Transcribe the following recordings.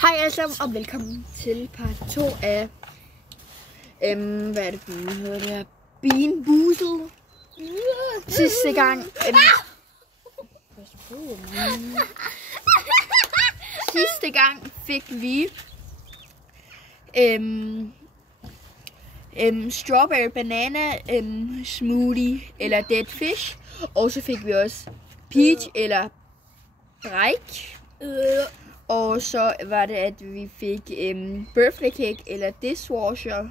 Hej alle sammen, og velkommen til part 2 af, hvad er det, den hedder det her? Bean Boozled. Sidste gang, sidste gang fik vi, strawberry banana smoothie, eller dead fish. Og så fik vi også peach, eller bræk. Og så var det, at vi fik birthday cake eller dishwasher.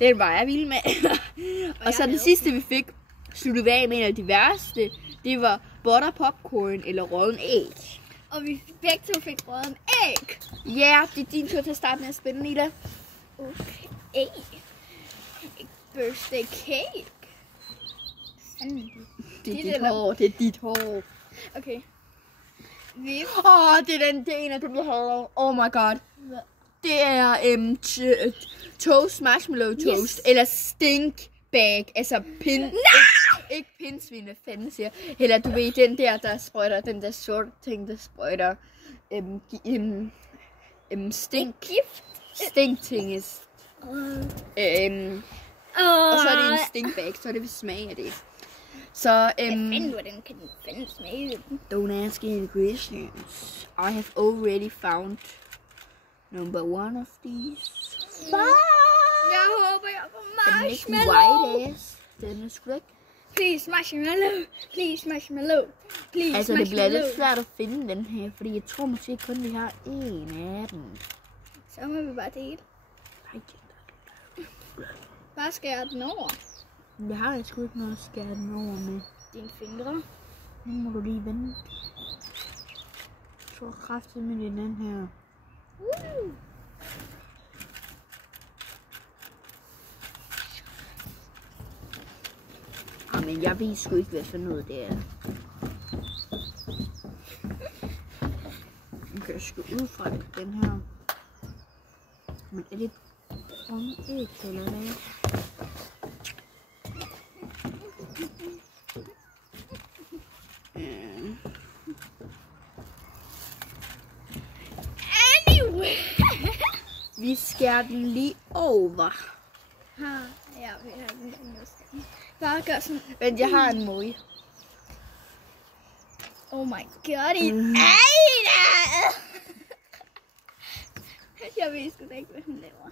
Den var jeg vild med. Og så den sidste, vi fik, sluttede vi af med en af de værste. Det var butter popcorn eller rådden æg. Og vi begge to fik rådden æg. Ja, det er din tur til at starte med at spille, Nila. Okay. Birthday cake. Det er dit hår, det er dit hår. Okay. Det er en af dem, jeg hader. Oh my god. Det er toast, marshmallow toast, eller stink bag, altså ikke pindsvin, hvad fanden siger. Eller du ved, den der sprøjter, den der sorte ting, der sprøjter stink tingest. Og så er det en stink bag, så er det ved smag af det. Så, hvad fanden var den? Kan den fanden smage den? Don't ask any questions. I have already found number one of these. Jeg håber, jeg får Den er ikke marshmallow. white ass. Den er sgu ikke. Please marshmallow. Please marshmallow. Please Altså, det bliver marshmallow. lidt svært at finde den her, fordi jeg tror måske kun, vi har en af dem. Så må vi bare dele. Bare skære den over. Jeg har sgu ikke noget at skære den over med. Dine fingre. Nu må du lige vende. Så kraftigt med den her. Men jeg ved sgu ikke, hvad for noget det er. Jeg kan sgu ud fra det, den her. Men er det grønne æg, eller hvad? Vi skærer den lige over. Ja, vi har den der. Bare gør sådan. Men jeg har en møg. Oh my god, jeg ved sgu da ikke, hvad hun laver.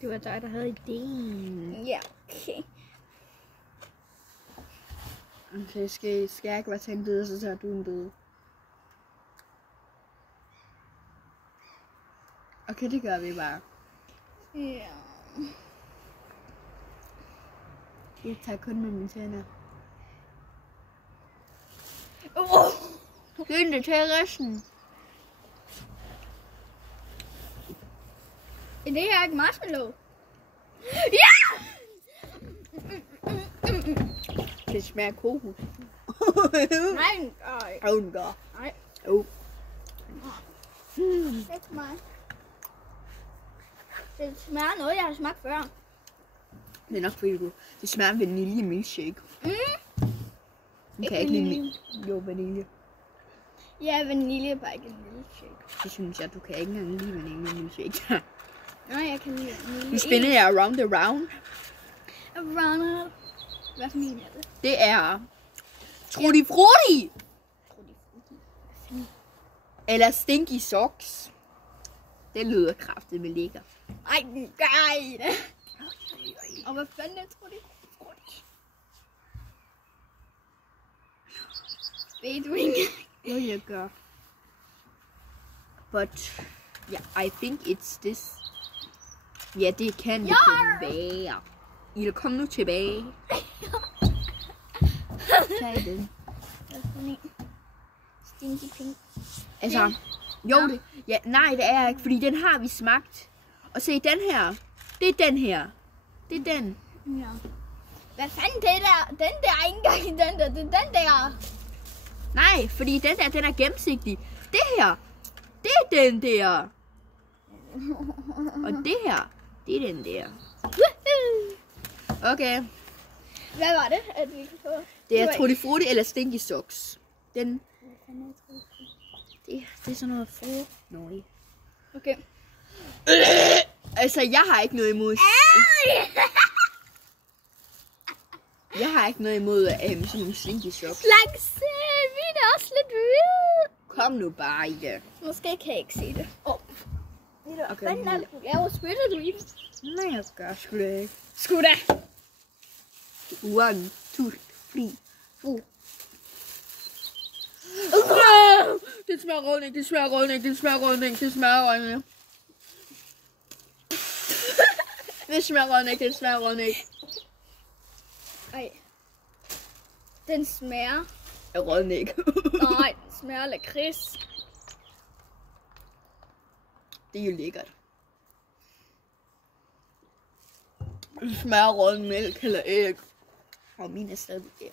Det var dig, der havde ideen. Ja, okay. Okay, skal jeg ikke bare tage en bid, og så tager du en bid? Okay, det gør vi bare. Ja. Jeg tager kun med mine tænder. Skynd dig til resten. Det her er ikke marshmallow. Ja! Det smager kokos. Nej, Den gør. nej. Det er mig. Det smager noget, jeg har smagt før. Det er nok fordi det smager af vanilje milkshake. Kan ikke lide vanilje. Ja, vanilje, bare ikke en milkshake. Det synes jeg, du kan ikke engang lide vanilje milkshake. Nej, jeg kan lide vanilje. Nu spiller jeg Around the Round. Around. Hvad for min er det? Det er Trudy Frutti. Eller Stinky Socks. Det lyder kraftigt med lækker. Ej, den gør det. Og hvad fanden er Trudy? Ved du ikke? Jo, jeg gør. But yeah, I think it's this. Ja, det kan det kun være. Ida, kom nu tilbage. Tag den. Hvad for en? Stinky pink. Altså, jo, det. Ja, nej, det er ikke, fordi den har vi smagt. Og se, den her. Det er den her. Det er den. Ja. Hvad fanden det der? Den der er ikke engang den der. Det er den der. Nej, fordi den der, den er gennemsigtig. Det her, det er den der. Og det her, det er den der. Okay. Hvad var det, at vi kunne få? Det er Trudy Frutti eller Stinky Socks. Den Det er sådan noget frugt. Nøj. Okay. Altså, jeg har ikke noget imod... Jeg har ikke noget imod sådan nogle slinky shops. Like, se, vi er også lidt hvide. Kom nu bare, Ida. Måske kan jeg ikke se det. Hvad Okay, fanden er det, du laver? Spytter du i det? nej, jeg gør sgu da ikke. Sgu da. 1, 2, 3, 4. Det smager rådning, det smager rådning, det smager rådning, det smager rådning. Det smager rådning, det smager rådning. Ej. Den smager. Rådning. Nej, den smager lakrids. Det er jo lækkert. Det smager rådden mælk eller æg. Og min er stadig der.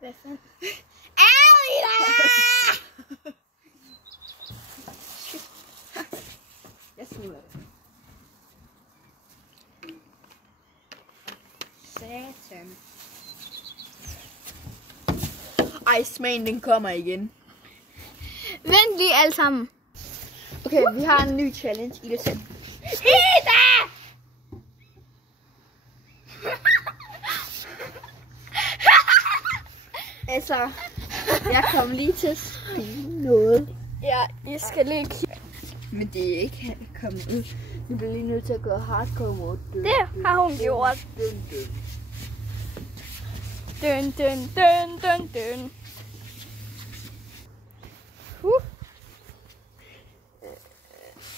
Hvad fanden? Jeg smuler det. Satan. Ej, smagen den kommer igen. Vent lige alle sammen. Okay, vi har en ny challenge i det selv. Ida! Altså, jeg kom lige til at spille noget. Ja, I skal lige kigge. Men det er ikke kommet ud. Vi bliver lige nødt til at gøre hardcore mode. Det har hun gjort. Dun, dun. Døn, døn, døn, døn, døn.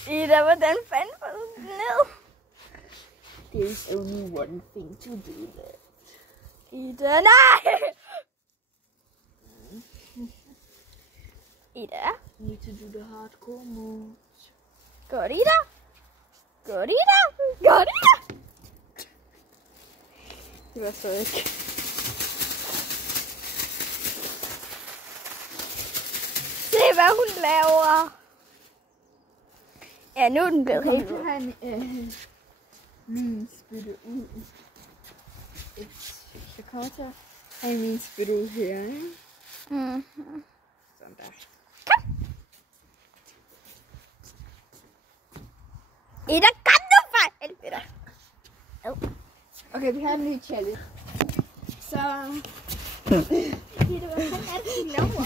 Ida, hvordan fanden får du den ned? There's only one thing to do that. Ida, nej! Ida? Need to do the hardcore mode. Godt, Ida? Godt, Ida? Godt, Ida? Det var så ikke. Se, hvad hun laver. Ja, nu er den blevet helt ud. Han min spytte ud. Jeg kommer til at have min spytte ud her, ikke? Mm-hmm. Sådan der. Ida, kom nu for helvede. Okay, vi har en ny challenge. Så... Ida, hvad fanden er det, du laver?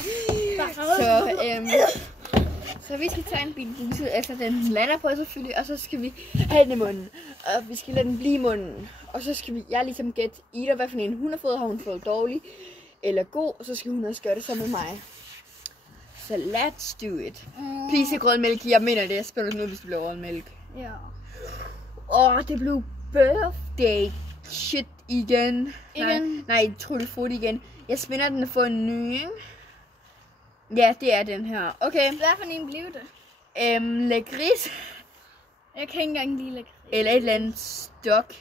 Så vi skal tage en bil, efter den lander på selvfølgelig, og så skal vi have den i munden. Og vi skal lade den blive i munden. Og så skal jeg ligesom gætte Ida, hvad for en hun har fået. Har hun fået dårlig eller god? Og så skal hun også gøre det sammen med mig. Så let's do it. Please ikke rød mælk. Jeg mener det. Jeg spiller nu, hvis det bliver rød mælk. Ja. Det blev birthday shit igen. Nej, Trulle Fruit igen. Jeg spænder den at få en ny, ikke? Ja, det er den her. Okay. Hvad for en blev det? Lakrids. Jeg kan ikke engang lide lakrids. Eller et eller andet stok.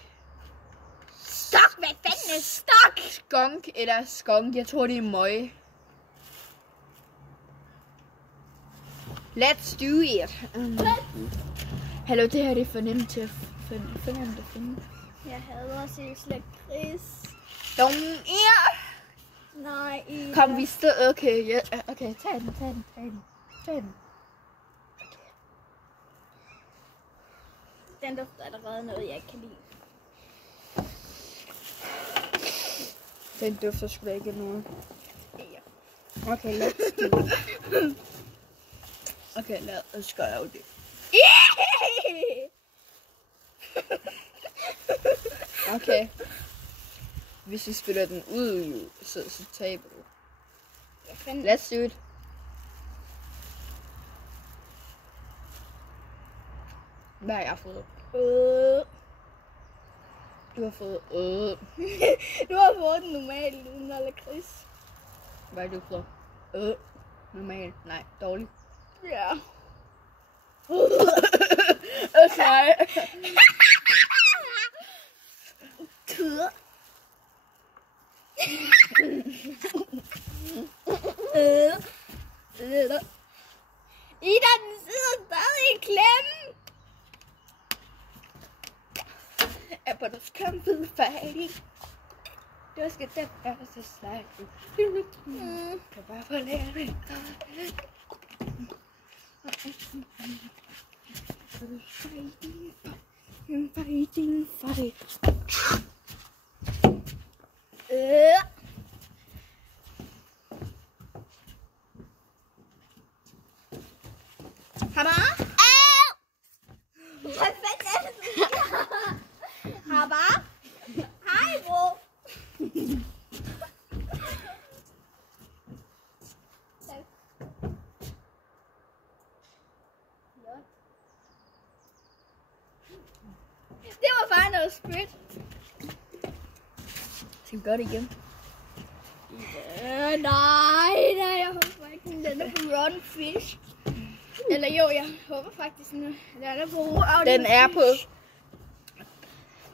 Stok? Hvad fanden er stok? Skunk eller skunk. Jeg tror, det er møg. Let's do it. Hallo, det her det er for nemt til at finde. Jeg hader også lakrids. Nej, Ida. Kom, vi står. Okay, ja. Okay, tag den. Den dufter allerede noget, jeg ikke kan lide. Den dufter sgu da ikke af noget. Ja. Okay, let's do it. Okay, lad os gøre det. Okay. Hvis vi spiller den ud, så taber du. Let's do it. Hvad har jeg fået? Du har fået Du har fået den normalt uden lakrids. Hvad har du fået? Normalt. Nej, dårligt. Ja. Nej. Ida, den sidder stadig i klemme. Aber das kann vi færdig. Du skal den være så slægt. Kan bare forlære det. Fighting. Hammer. Hvad fanden er det, du siger? Hammer. Hej, bro. Det var bare noget spyt. Skal vi gøre det igen? Nej, jeg håber ikke, den er på rotten fish. Eller jo, jeg håber faktisk, den er på rotten. Den er på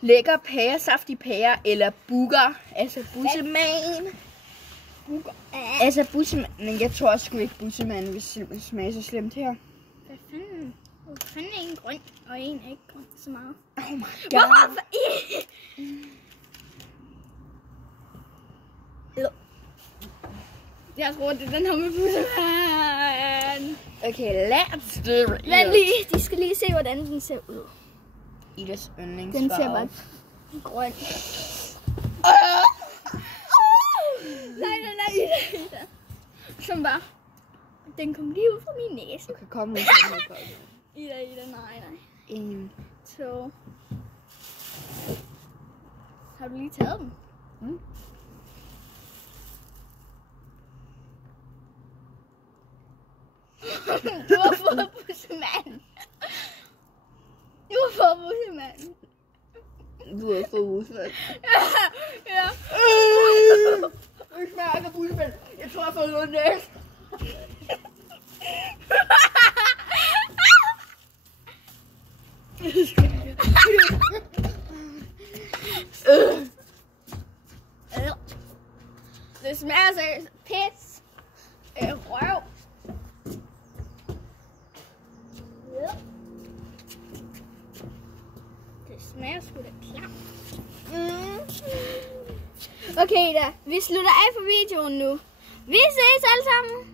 lækker pære, saftig pære eller booger, altså bussemand. Altså bussemand, men jeg tror sgu ikke bussemand vil smage så slemt her. Hvad fanden? Hvor fanden er en grøn, og en er ikke grøn så meget? Oh my god. Hvorfor? Jeg tror, det er den her med bussemand. Okay, let's do it. Vent lige, de skal lige se, hvordan den ser ud. Idas yndlingsfarve. Den ser bare grøn. Nej, Ida. Som bare, den kom lige ud fra min næse. Du kan komme ud fra den her. Ida, nej. 1, 2. Har du lige taget den? Mm. Du har fået bussemand. Du har fået bussemand. Du har fået bussemand. Ja. Jeg smager ikke af bussemand. Jeg tror, jeg har fået noget næst. Det smager seriøst pis. Røv. Det smager sgu da klart. Okay da, vi slutter af på videoen nu. Vi ses alle sammen.